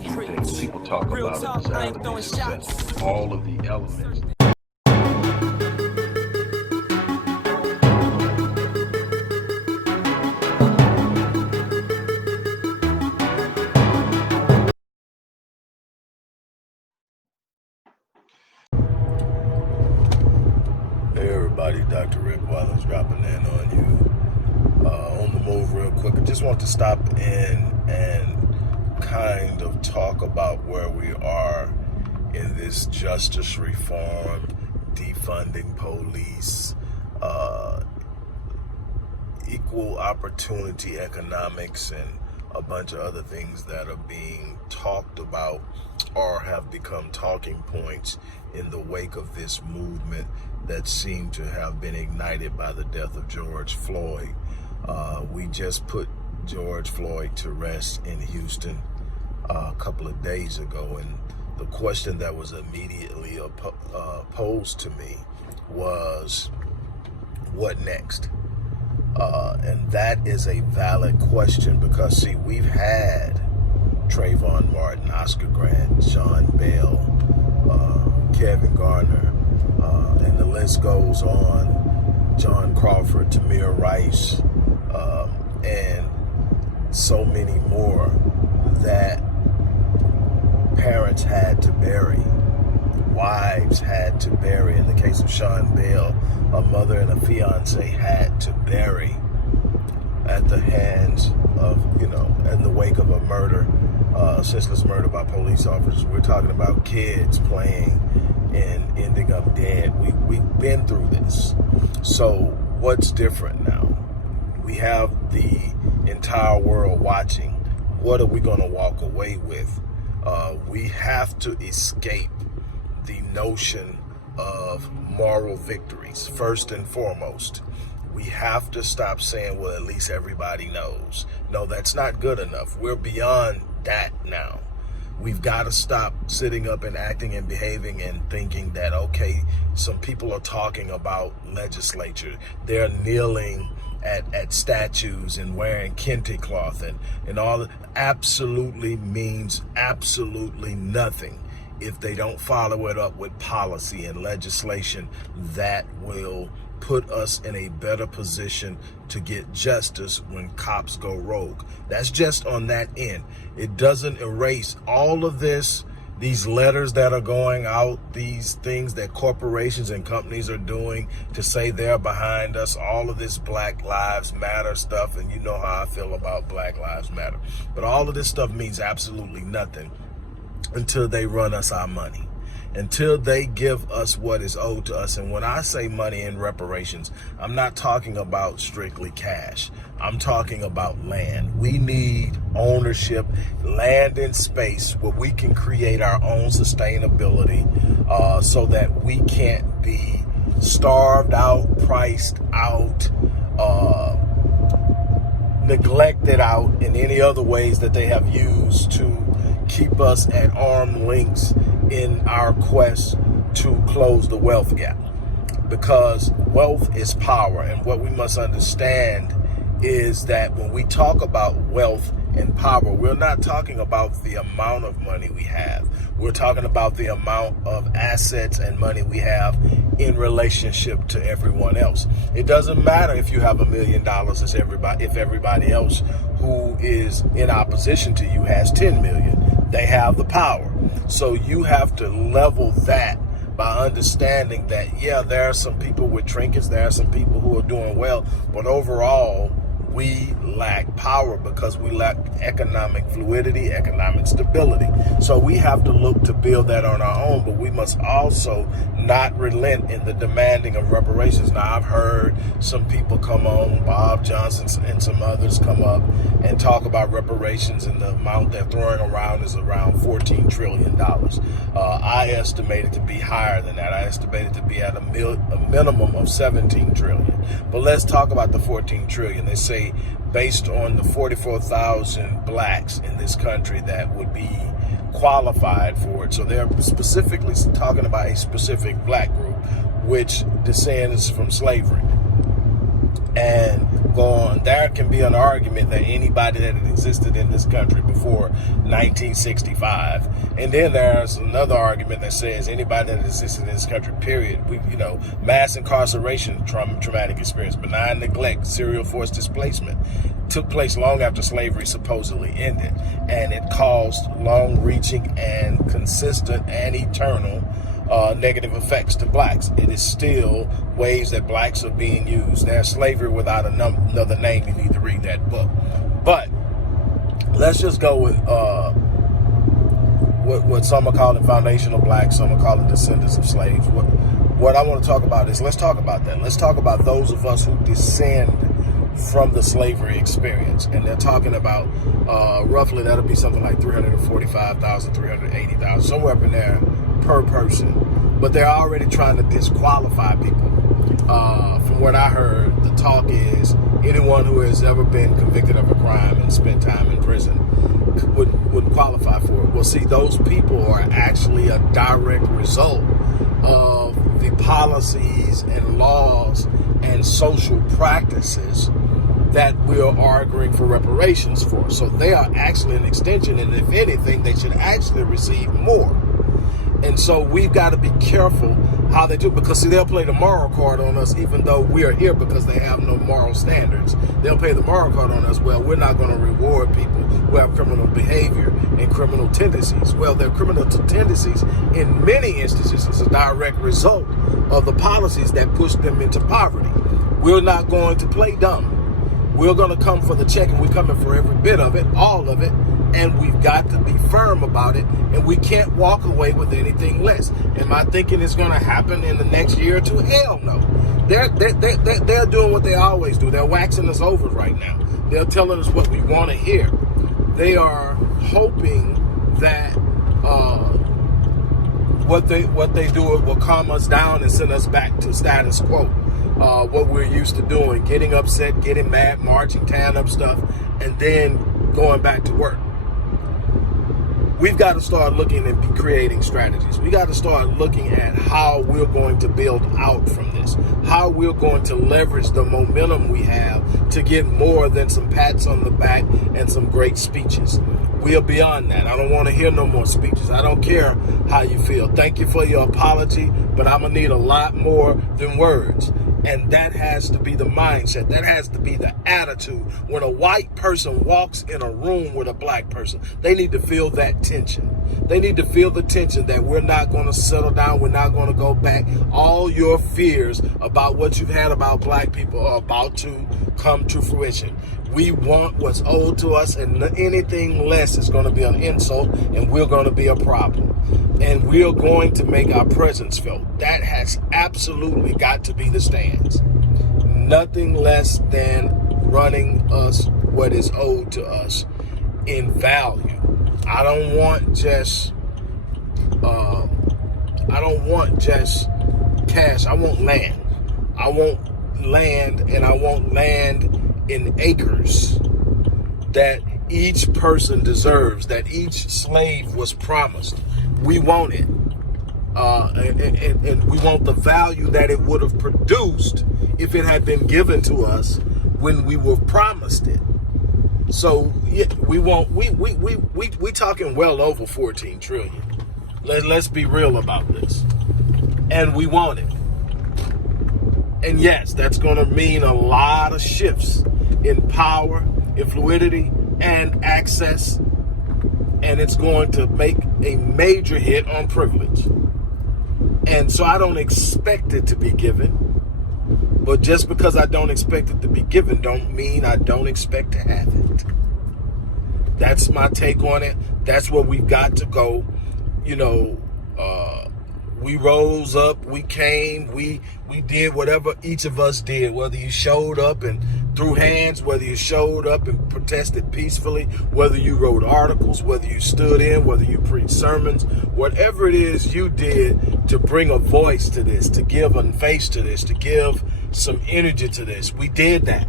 things people talk about insanity, success, all of the elements. Hey everybody, Dr. Rick Wallace dropping in on you. On the move real quick. I just want to stop in and kind of talk about where we are in this justice reform, defunding police, equal opportunity economics, and a bunch of other things that are being talked about or have become talking points in the wake of this movement that seemed to have been ignited by the death of George Floyd. We just put George Floyd to rest in Houston a couple of days ago, and the question that was immediately posed to me was, what next? And that is a valid question because, see, we've had Trayvon Martin, Oscar Grant, Sean Bell, Kevin Garner, and the list goes on, John Crawford, Tamir Rice, and so many more that parents had to bury, wives had to bury. In the case of Sean Bell, a mother and a fiance had to bury at the hands of, in the wake of a murder, senseless murder by police officers. We're talking about kids playing and ending up dead. We've been through this. So what's different now? We have the entire world watching. What are we going to walk away with? We have to escape the notion of moral victories, first and foremost. We have to stop saying, well, at least everybody knows. No, that's not good enough. We're beyond that now. We've got to stop sitting up and acting and behaving and thinking that, okay, some people are talking about legislature. They're kneeling at statues and wearing kente cloth and all that. Absolutely means absolutely nothing if they don't follow it up with policy and legislation that will put us in a better position to get justice when cops go rogue. That's just on that end. It doesn't erase all of this, these letters that are going out, these things that corporations and companies are doing to say they're behind us, all of this Black Lives Matter stuff, and you know how I feel about Black Lives Matter. But all of this stuff means absolutely nothing until they run us our money, until they give us what is owed to us. And when I say money in reparations, I'm not talking about strictly cash. I'm talking about land. We need ownership, land and space where we can create our own sustainability so that we can't be starved out, priced out, neglected out in any other ways that they have used to keep us at arm's length in our quest to close the wealth gap. Because wealth is power, and what we must understand is that when we talk about wealth and power, we're not talking about the amount of money we have. We're talking about the amount of assets and money we have in relationship to everyone else. It doesn't matter if you have $1 million if everybody else who is in opposition to you has 10 million. They have the power. So you have to level that by understanding that, yeah, there are some people with trinkets, there are some people who are doing well, but overall, we lack power because we lack economic fluidity, economic stability. So we have to look to build that on our own, but we must also not relent in the demanding of reparations. Now, I've heard some people come on, Bob Johnson and some others come up and talk about reparations, and the amount they're throwing around is around $14 trillion. I estimate it to be higher than that. I estimate it to be at a minimum of 17 trillion. But let's talk about the 14 trillion. They say based on the 44,000 blacks in this country that would be qualified for it. So they're specifically talking about a specific black group which descends from slavery. And there can be an argument that anybody that had existed in this country before 1965, and then there's another argument that says anybody that existed in this country, period. Mass incarceration, traumatic experience, benign neglect, serial forced displacement took place long after slavery supposedly ended, and it caused long-reaching and consistent and eternal negative effects to blacks. It is still ways that blacks are being used. There's slavery without another name. You need to read that book. But let's just go with what some are calling foundational blacks, some are calling descendants of slaves. What I want to talk about is, let's talk about that. Let's talk about those of us who descend from the slavery experience. And they're talking about roughly, that'll be something like 345,000, 380,000, somewhere up in there per person. But they're already trying to disqualify people. From what I heard, the talk is anyone who has ever been convicted of a crime and spent time in prison would qualify for it. Well, see, those people are actually a direct result of the policies and laws and social practices that we are arguing for reparations for. So they are actually an extension, and if anything, they should actually receive more. And so we've got to be careful how they do it, because see, they'll play the moral card on us even though we are here because they have no moral standards. They'll play the moral card on us. Well, we're not going to reward people who have criminal behavior and criminal tendencies. Well, their criminal tendencies in many instances is a direct result of the policies that push them into poverty. We're not going to play dumb. We're going to come for the check, and we're coming for every bit of it, all of it, and we've got to be firm about it, and we can't walk away with anything less. Am I thinking it's going to happen in the next year or two? Hell no. They're doing what they always do. They're waxing us over right now. They're telling us what we want to hear. They are hoping that what they do will calm us down and send us back to status quo. What we're used to doing, getting upset, getting mad, marching, tearing up stuff, and then going back to work. We've got to start looking and be creating strategies. We got to start looking at how we're going to build out from this, how we're going to leverage the momentum we have to get more than some pats on the back and some great speeches. We are beyond that. I don't want to hear no more speeches. I don't care how you feel. Thank you for your apology, but I'm going to need a lot more than words. And that has to be the mindset. That has to be the attitude. When a white person walks in a room with a black person, they need to feel that tension. They need to feel the tension that we're not going to settle down. We're not going to go back. All your fears about what you've had about black people are about to come to fruition. We want what's owed to us, and anything less is going to be an insult, and we're going to be a problem. And we're going to make our presence felt. That has absolutely got to be the stance. Nothing less than running us what is owed to us in value. I don't want just cash. I want land. I want land, and I want land in acres that each person deserves, that each slave was promised. We want it. And we want the value that it would have produced if it had been given to us when we were promised it. So yeah, we talking well over 14 trillion. Let's be real about this. And we want it. And yes, that's going to mean a lot of shifts in power, in fluidity, and access. And it's going to make a major hit on privilege. And so I don't expect it to be given. But just because I don't expect it to be given don't mean I don't expect to have it. That's my take on it. That's where we've got to go. We rose up, we came, we did whatever each of us did, whether you showed up and threw hands, whether you showed up and protested peacefully, whether you wrote articles, whether you stood in, whether you preached sermons, whatever it is you did to bring a voice to this, to give a face to this, to give some energy to this. We did that.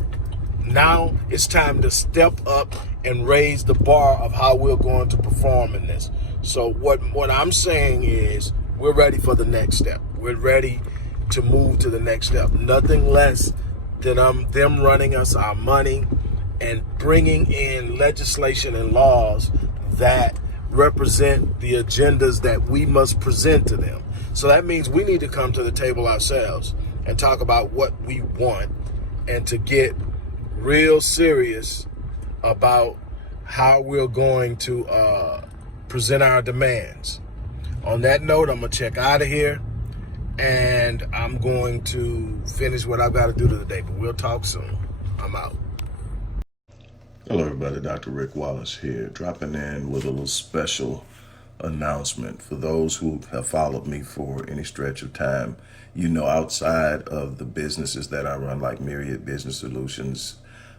Now it's time to step up and raise the bar of how we're going to perform in this. So what I'm saying is, we're ready for the next step. We're ready to move to the next step. Nothing less than them running us our money and bringing in legislation and laws that represent the agendas that we must present to them. So that means we need to come to the table ourselves and talk about what we want and to get real serious about how we're going to present our demands. On that note, I'm going to check out of here, and I'm going to finish what I've got to do today, but we'll talk soon. I'm out. Hello everybody, Dr. Rick Wallace here, dropping in with a little special announcement. For those who have followed me for any stretch of time, you know, outside of the businesses that I run, like Myriad Business Solutions,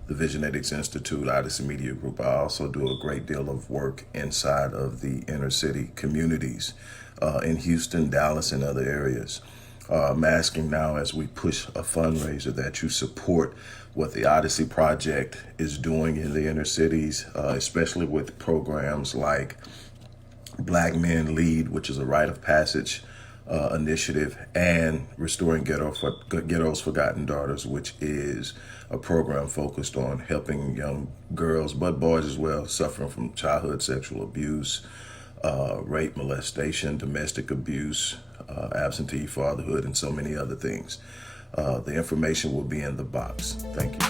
the Visionetics Institute, Odyssey Media Group, I also do a great deal of work inside of the inner city communities in Houston, Dallas, and other areas. I'm asking now, as we push a fundraiser, that you support what the Odyssey Project is doing in the inner cities, especially with programs like Black Men Lead, which is a rite of passage initiative, and Restoring Ghetto's Forgotten Daughters, which is a program focused on helping young girls, but boys as well, suffering from childhood sexual abuse, rape, molestation, domestic abuse, absentee fatherhood, and so many other things. The information will be in the box. Thank you.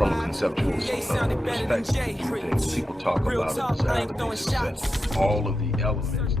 From a conceptual perspective, people talk about it as all of the elements